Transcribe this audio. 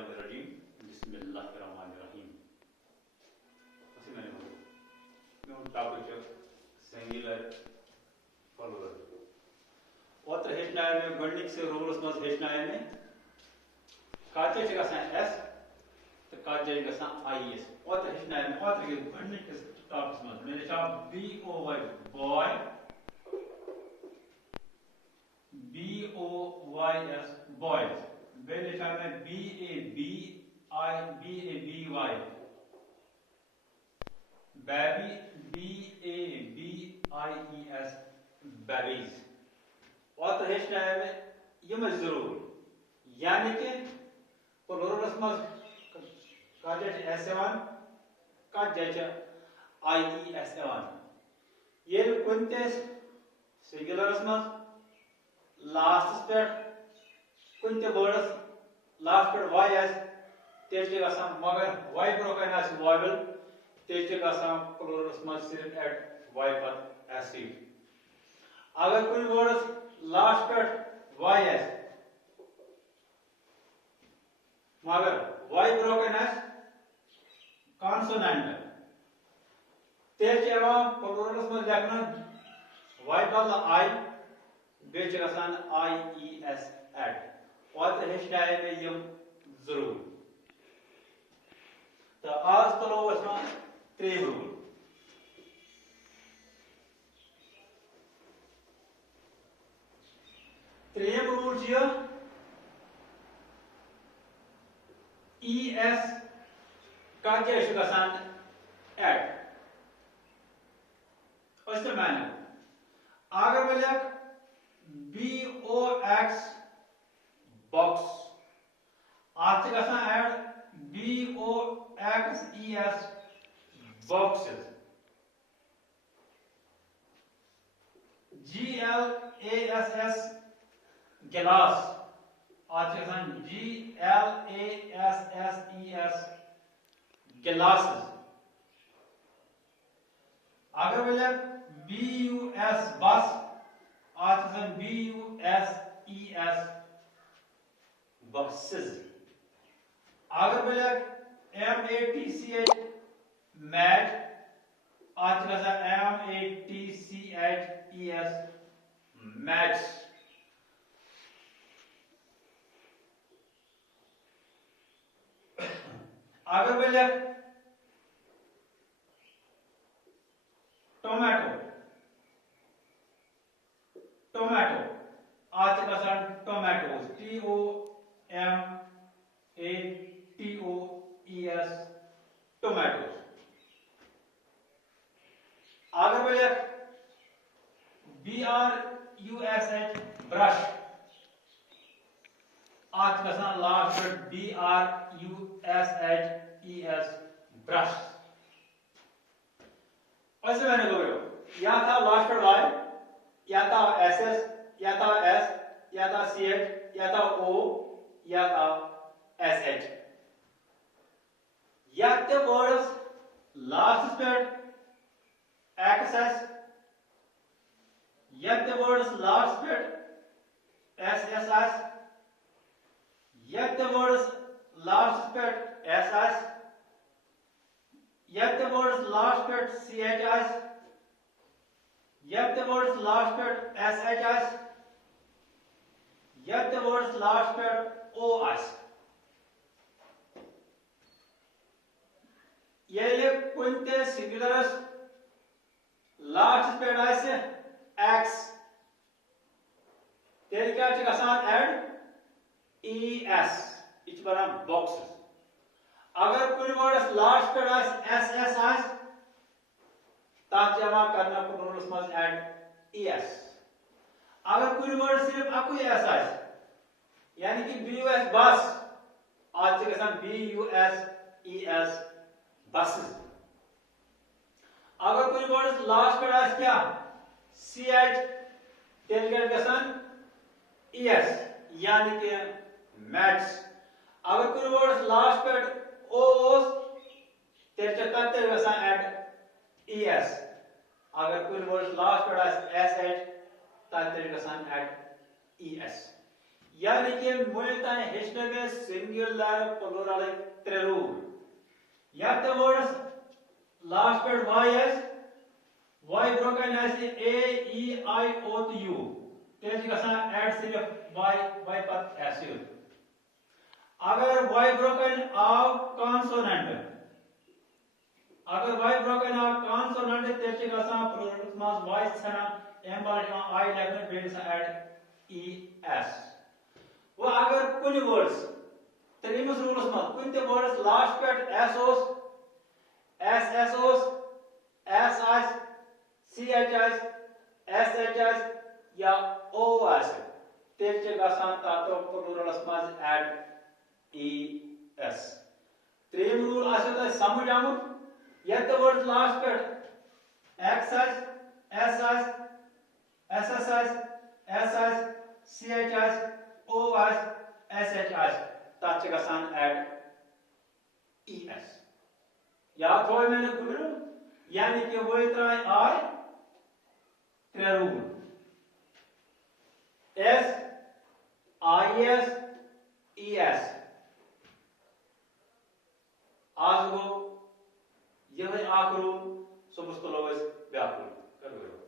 मिनश्शैतानिर्रजीम बिस्मिल्लाहिर्रहमानिर्रहीम। asi मैंने बोला मैं टॉपिक सिंगुलर प्लूरल ओत्र हेचनाय में गणित से रूल्स मज हेचनाय में काचे छ गसान एस तो काचे गसान आईएस ओत्र हेचनाय में ओत्र के गणित के टॉपिक्स मज मैंने छा B O Y boy BOYS boys बेले छा में BABY baby BABIES babies और हेचना है में यम जरूर यानी कि प्लूरलस मज काजे S1 काजे IES1 ये कुनते सिंगुलरस मज लास्ट पे कुछ वर्ड्स लास्ट पे वाई आस तेज गसान मगर वाई ब्रोकन आस वॉवेल तेज गसान प्लूरल्स मज सिर्फ एट वाई पर एसिड अगर कोई वर्ड्स लास्ट पे वाई आस मगर वाई ब्रोकन आस कॉन्सोनेंट तेज प्लूरल्स मज लिखना वाई बदल आई बेच गसान IES एड और हेचनाय में यम जरूर तो आज करो असा त्रेम रूल ES का क्या गसान एड असल मैंने आगे बोलिए BOX box आज गसान add BOXES boxes GLASS glass आज गसान GLASSES glasses आगे बोले BUS bus आज BUSES buses आगे बोले MATCH mat आज MATCHES mats आगे बोले टोमेटो टोमेटो आज गसान टोमेटोस TOMATOES टोमेटोस आगे बोले BRUSH ब्रश आज गसान लास्ट BRUSHES ब्रश ऐसे मैंने बोलो या था लास्ट वाई या था SS या था S या था CH या था O या था SH या ते वर्ड्स लास्ट पे XS या ते वर्ड्स लास्ट पे SSS या ते वर्ड्स लास्ट पे SS या ते वर्ड्स लास्ट पे CHS yet the words last pet SHS yet the words last pet OS ये कुंते सिंगुलरस लास्ट पेड आसे X तेरे क्या चीज़ गसान ऐड ES इच बना बॉक्सेस अगर कोई वर्ड्स लास्ट पेड आसे SS आसे ताकि जमा करना प्लूरल्स मज ऐड ES अगर कोई वर्ड सिर्फ आपको ES आए यानी कि BUS बस आज के गसान BUSES buses अगर कोई वर्ड लास्ट पे आए क्या CH तेल के गसान ES यानी कि mats अगर कोई वर्ड लास्ट पे OS तेल के गसान ऐड ES अगर कोई वर्ड लास्ट पे SH ताकि गसान ऐड ES यानी कि मुझे हेचने सिंगुलर प्लूरल त्रे रूल या तो वर्ड्स लास्ट पे y broken as a e I o to u तेज गसा ऐड सिर्फ y पर ऐसे अगर y broken आव कॉन्सोनेंट अगर y broken आव कॉन्सोनेंट तेज गसा प्लूरल मास y छना एम बार I लेखन बेस ऐड e s वो अगर कुछ वर्ड्स त्रिमस रूल्स में कुछ ते वर्ड्स लास्ट पे s ओस s ओस s आस CHS, SHS या OS तेज गसान तातो प्लूरलस मज ऐड ES त्रेम रूल आसो त समझ आमुत यत वर्ड लास्ट पे XS SS SSS SS CHS OS SHS तच गसान ऐड ES या थोड़ा मैंने बोलूं यानी कि वो इतना I त्रे रूल S IS ES आज गो यह आख रूल सुबह को लोग ब्याह करो